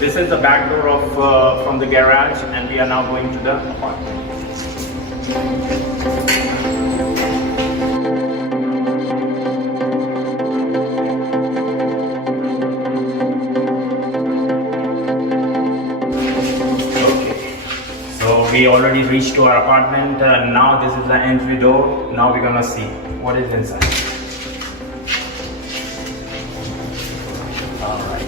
this is the back door of from the garage, and we are now going to the apartment. We already reached to our apartment. Now this is the entry door. Now we're gonna see what is inside. Alright.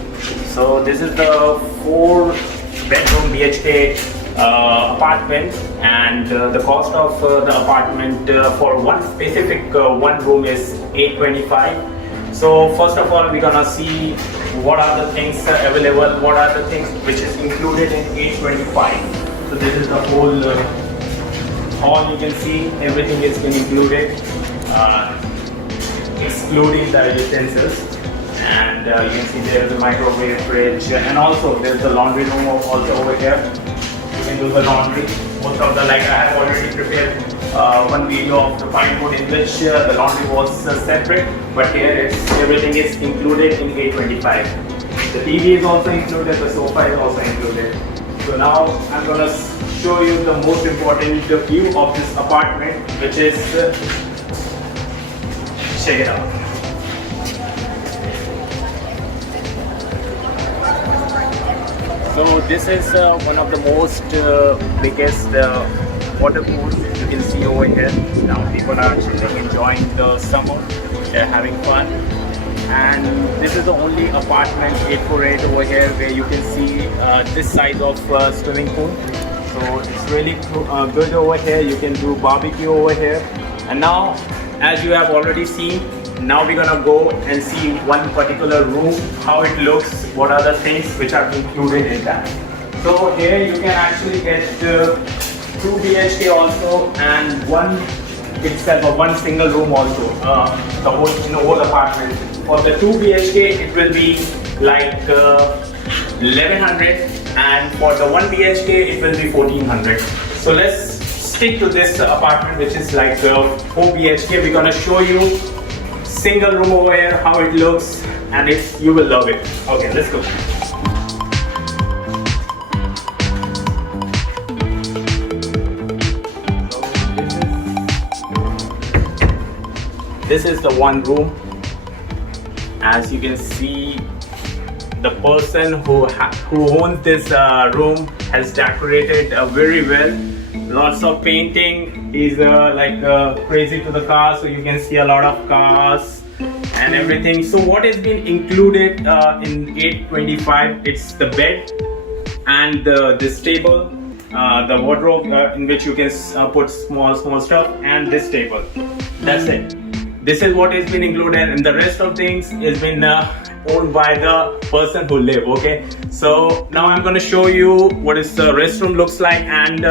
So this is the 4-bedroom BHK apartment, and the cost of the apartment for one specific one room is $825. So first of all, we're gonna see what are the things available, what are the things which is included in $825. So this is the whole hall. You can see everything has been included, excluding the utensils. And you can see there is a microwave, fridge, and also there is the laundry room also over here. You can do the laundry. Most of the, like I have already prepared one video of the pine wood in which the laundry was separate, but here everything is included in $825. The TV is also included. The sofa is also included. So now I'm going to show you the most important view of this apartment, which is, check it out. So this is one of the most biggest water pools you can see over here. Now people are actually enjoying the summer, they're having fun. And this is the only apartment 848 over here where you can see this size of swimming pool. So it's really good over here. You can do barbecue over here. And now, as you have already seen, now we're gonna go and see one particular room, how it looks, what are the things which are included in that. So here you can actually get 2 BHK also, and one itself, or one single room also, the whole apartment. For the 2 BHK, it will be like 1100, and for the 1 BHK, it will be 1400. So let's stick to this apartment, which is like 4 BHK. We're gonna show you single room over here, how it looks, and you will love it. Okay, let's go. This is the one room. As you can see, the person who owns this room has decorated very well. Lots of painting. He's crazy to the cars, so you can see a lot of cars and everything. So what has been included in $825? It's the bed and this table, the wardrobe in which you can put small stuff, and this table. That's it. This is what has been included, and the rest of things has been owned by the person who live. Okay, so now I'm going to show you what is the restroom looks like, and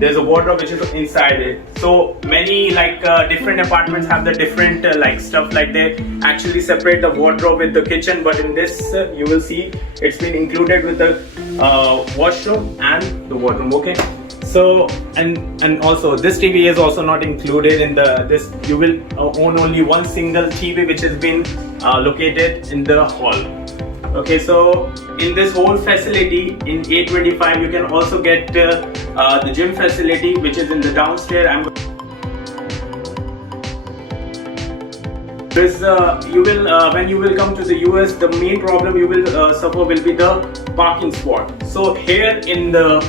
there's a wardrobe which is inside it. So many different apartments have the different stuff, like they actually separate the wardrobe with the kitchen, but in this you will see it's been included with the washroom and the wardrobe. Okay. So and also this TV is also not included in this. You will own only one single TV which has been located in the hall. Okay, so in this whole facility in $825 you can also get the gym facility which is in the downstairs. When you will come to the US, the main problem you will suffer will be the parking spot. So here in the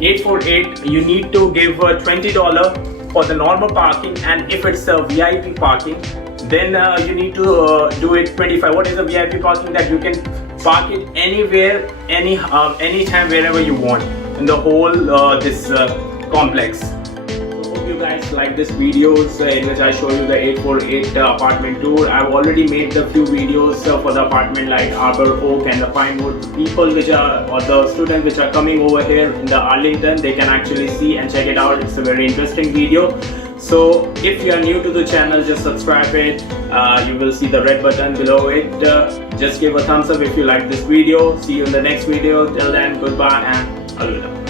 848 you need to give $20 for the normal parking, and if it's a VIP parking, then you need to do it $25. What is a VIP parking? That you can park it anywhere, anytime, wherever you want in the whole this complex. So hope you guys like this videos in which I show you the 848 apartment tour. I've already made a few videos for the apartment like Arbor Oak and the Pinewood. People which are, or the students which are coming over here in the Arlington, they can actually see and check it out. It's a very interesting video. So if you are new to the channel, just subscribe it. You will see the red button below it. Just give a thumbs up if you like this video. See you in the next video. Till then, goodbye and alvida.